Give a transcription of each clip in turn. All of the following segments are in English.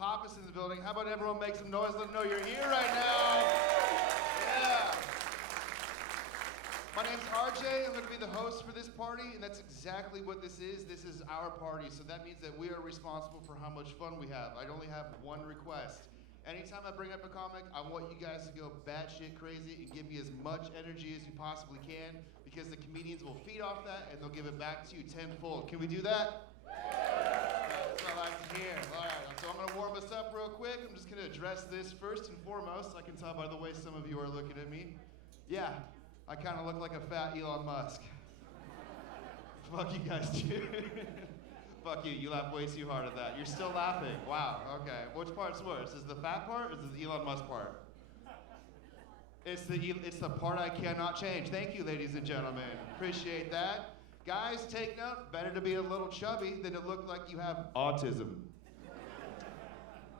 Pappas in the building. How about everyone make some noise? Let them know you're here right now. Yeah. My name's RJ. I'm going to be the host for this party, and that's exactly what this is. This is our party, so that means that we are responsible for how much fun we have. I only have one request. Anytime I bring up a comic, I want you guys to go batshit crazy and give me as much energy as you possibly can, because the comedians will feed off that and they'll give it back to you tenfold. Can we do that? That's what I like to hear. All right, so I'm gonna warm us up real quick. I'm just gonna address this first and foremost. I can tell by the way some of you are looking at me. Yeah, I kind of look like a fat Elon Musk. Fuck you guys, dude. Fuck you, you laugh way too hard at that. You're still laughing. Wow, okay. Which part's worse? Is the fat part or is the Elon Musk part? It's the part I cannot change. Thank you, ladies and gentlemen. Appreciate that. Guys, take note. Better to be a little chubby than to look like you have autism.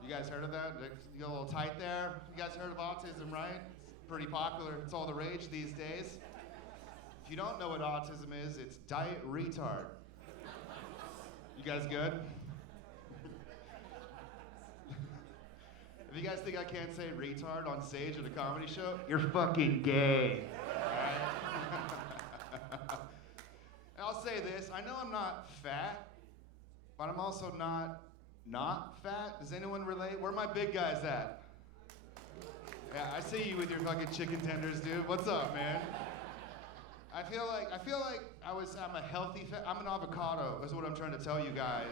You guys heard of that? You got a little tight there? You guys heard of autism, right? It's pretty popular. It's all the rage these days. If you don't know what autism is, it's diet retard. You guys good? If you guys think I can't say retard on stage at a comedy show, you're fucking gay. Right? And I'll say this, I know I'm not fat, but I'm also not fat. Does anyone relate? Where are my big guys at? Yeah, I see you with your fucking chicken tenders, dude. What's up, man? I feel like I'm a healthy fat. I'm an avocado, is what I'm trying to tell you guys.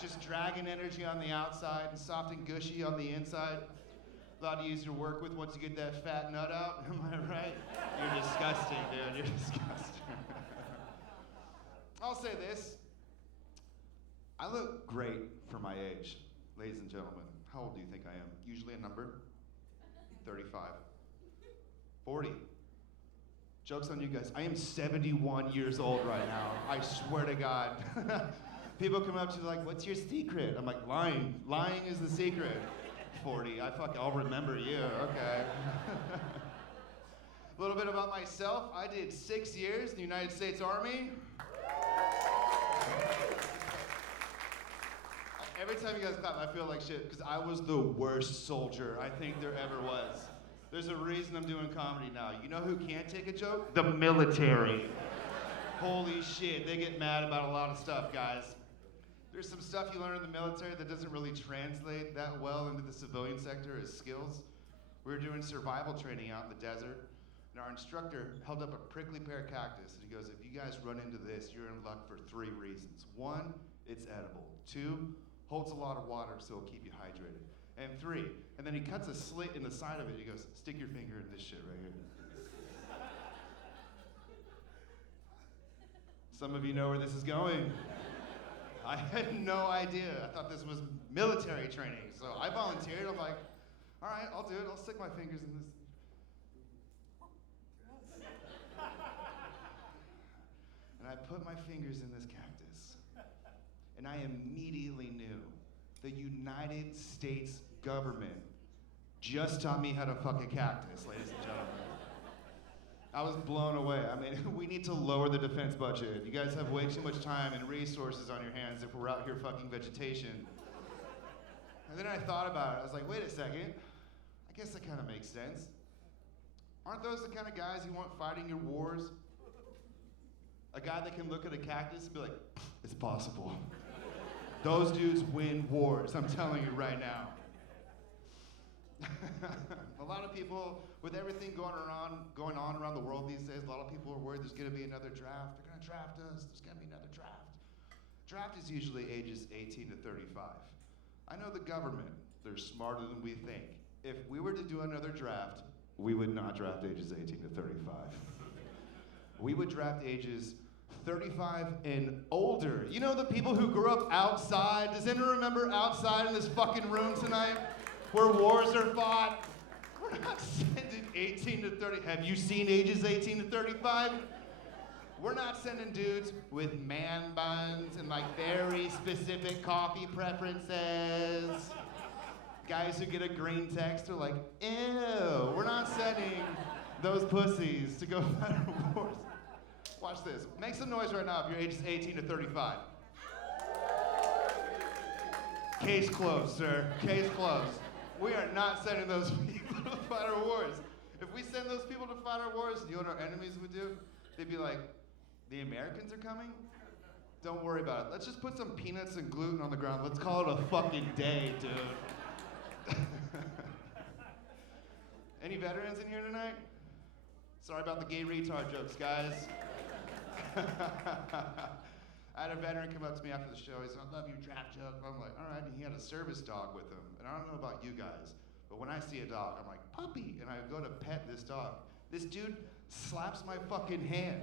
Just dragon energy on the outside and soft and gushy on the inside. A lot to use your work with once you get that fat nut out. Am I right? You're disgusting, dude. You're disgusting. I'll say this. I look great for my age, ladies and gentlemen. How old do you think I am? Usually a number? 35. 40. Joke's on you guys. I am 71 years old right now. I swear to God. People come up to me like, what's your secret? I'm like, lying. Lying is the secret. 40. I'll remember you. Okay. A little bit about myself. I did 6 years in the United States Army. Every time you guys clap, I feel like shit, because I was the worst soldier I think there ever was. There's a reason I'm doing comedy now. You know who can't take a joke? The military. Holy shit, they get mad about a lot of stuff, guys. There's some stuff you learn in the military that doesn't really translate that well into the civilian sector as skills. We were doing survival training out in the desert, and our instructor held up a prickly pear cactus, and he goes, if you guys run into this, you're in luck for 3 reasons. 1, it's edible. 2, holds a lot of water, so it'll keep you hydrated. And 3, and then he cuts a slit in the side of it. He goes, stick your finger in this shit right here. Some of you know where this is going. I had no idea. I thought this was military training. So I volunteered. I'm like, all right, I'll do it. I'll stick my fingers in this. And I put my fingers in this cactus. And I immediately knew the United States government just taught me how to fuck a cactus, ladies and gentlemen. I was blown away. I mean, we need to lower the defense budget. You guys have way too much time and resources on your hands if we're out here fucking vegetation. And then I thought about it. I was like, wait a second. I guess that kind of makes sense. Aren't those the kind of guys you want fighting your wars? A guy that can look at a cactus and be like, it's possible. Those dudes win wars, I'm telling you right now. A lot of people, with everything going on around the world these days, a lot of people are worried there's gonna be another draft. They're gonna draft us, there's gonna be another draft. Draft is usually ages 18 to 35. I know the government, they're smarter than we think. If we were to do another draft, we would not draft ages 18 to 35. We would draft ages 35 and older. You know the people who grew up outside? Does anyone remember outside in this fucking room tonight where wars are fought? We're not sending 18 to 30. Have you seen ages 18 to 35? We're not sending dudes with man buns and like very specific coffee preferences. Guys who get a green text are like, ew. We're not sending those pussies to go fight wars. Watch this. Make some noise right now if you're ages 18 to 35. Case closed, sir. Case closed. We are not sending those people to fight our wars. If we send those people to fight our wars, you know what our enemies would do? They'd be like, the Americans are coming? Don't worry about it. Let's just put some peanuts and gluten on the ground. Let's call it a fucking day, dude. Any veterans in here tonight? Sorry about the gay retard jokes, guys. I had a veteran come up to me after the show. He said, I love your draft joke. I'm like, all right. And he had a service dog with him. And I don't know about you guys, but when I see a dog, I'm like, puppy. And I go to pet this dog. This dude slaps my fucking hand.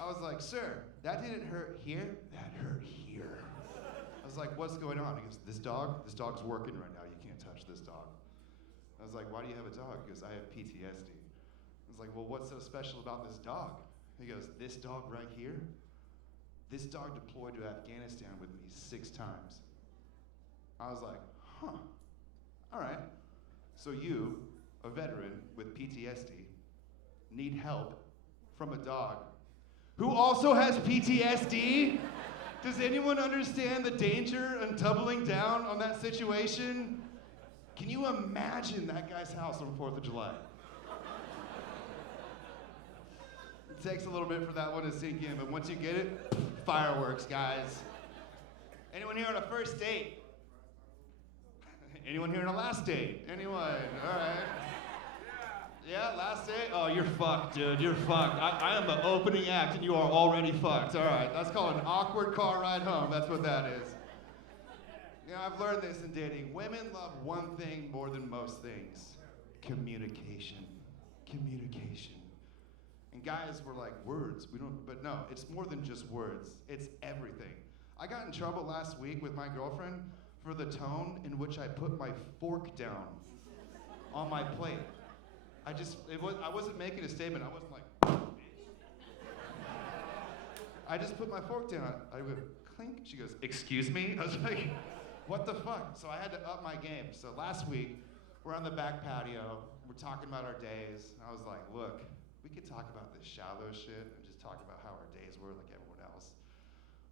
I was like, sir, that didn't hurt here. That hurt here. I was like, what's going on? He goes, this dog's working right now. You can't touch this dog. I was like, why do you have a dog? He goes, I have PTSD. I was like, well, what's so special about this dog? He goes, this dog right here, this dog deployed to Afghanistan with me 6 times. I was like, huh, all right. So you, a veteran with PTSD, need help from a dog who also has PTSD? Does anyone understand the danger and doubling down on that situation? Can you imagine that guy's house on 4th of July? It takes a little bit for that one to sink in, but once you get it, fireworks, guys. Anyone here on a first date? Anyone here on a last date? Anyone? All right. Yeah, last date? Oh, you're fucked, dude. You're fucked. I am the opening act, and you are already fucked. All right. That's called an awkward car ride home. That's what that is. You know, I've learned this in dating. Women love one thing more than most things. Communication. Communication. And guys were like, words. We don't, but no, it's more than just words. It's everything. I got in trouble last week with my girlfriend for the tone in which I put my fork down on my plate. I wasn't making a statement. I wasn't like, I just put my fork down. I went, clink. She goes, excuse me? I was like, what the fuck? So I had to up my game. So last week, we're on the back patio. We're talking about our days. I was like, look, we could talk about this shallow shit and just talk about how our days were like everyone else.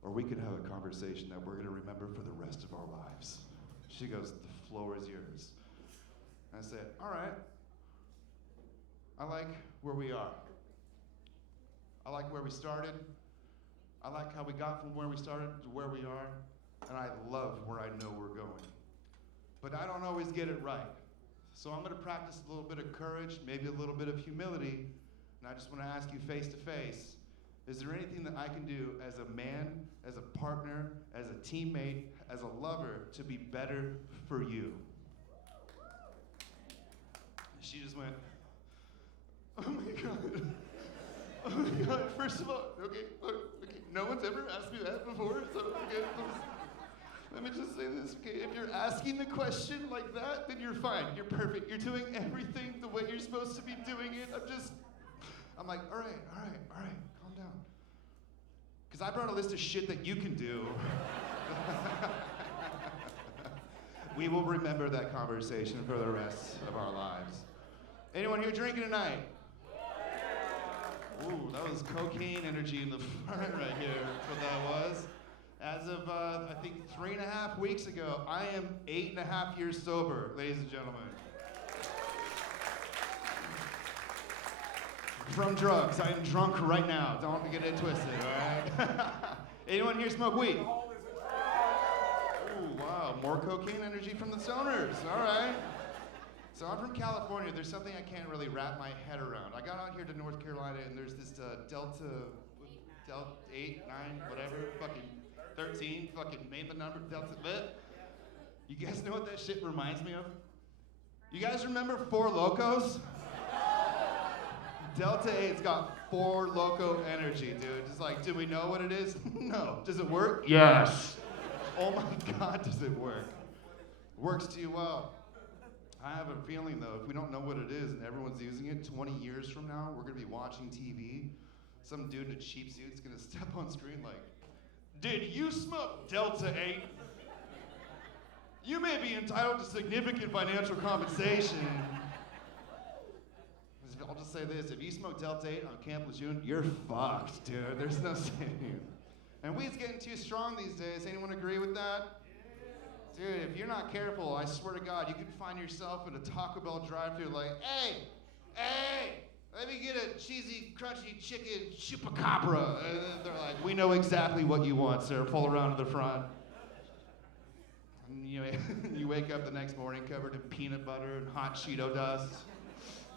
Or we could have a conversation that we're gonna remember for the rest of our lives. She goes, the floor is yours. And I said, all right. I like where we are. I like where we started. I like how we got from where we started to where we are. And I love where I know we're going. But I don't always get it right. So I'm gonna practice a little bit of courage, maybe a little bit of humility. And I just wanna ask you face to face, is there anything that I can do as a man, as a partner, as a teammate, as a lover to be better for you? She just went, oh my God. Oh my God, first of all, okay, no one's ever asked me that before, so okay, let me just say this, okay, if you're asking the question like that, then you're fine, you're perfect, you're doing everything the way you're supposed to be doing it. I'm like, all right, calm down. Because I brought a list of shit that you can do. We will remember that conversation for the rest of our lives. Anyone here drinking tonight? Ooh, that was cocaine energy in the front right here. That's what that was. As of, I think 3.5 weeks ago, I am 8.5 years sober, ladies and gentlemen. From drugs. I am drunk right now. Don't get it twisted, all right? Anyone here smoke weed? Ooh, wow, more cocaine energy from the stoners, all right. So I'm from California. There's something I can't really wrap my head around. I got out here to North Carolina, and there's this Delta 8, 9, whatever, fucking 13, fucking name the number, Delta, but you guys know what that shit reminds me of? You guys remember Four Locos? Delta 8's got Four Loco energy, dude. Just like, do we know what it is? No. Does it work? Yes. Oh my God, does it work? Works too well. I have a feeling though, if we don't know what it is and everyone's using it, 20 years from now, we're gonna be watching TV. Some dude in a cheap suit's gonna step on screen like, did you smoke Delta 8? You may be entitled to significant financial compensation. I'll just say this, if you smoke Delta 8 on Camp Lejeune, you're fucked, dude. There's no saving you. And weed's getting too strong these days. Anyone agree with that? Dude, if you're not careful, I swear to God, you could find yourself in a Taco Bell drive-thru like, hey, let me get a cheesy, crunchy chicken chupacabra. And then they're like, we know exactly what you want, sir. Pull around to the front. And you wake up the next morning covered in peanut butter and hot Cheeto dust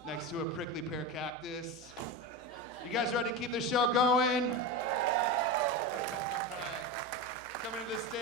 next to a prickly pear cactus. You guys ready to keep the show going? Coming to the stage.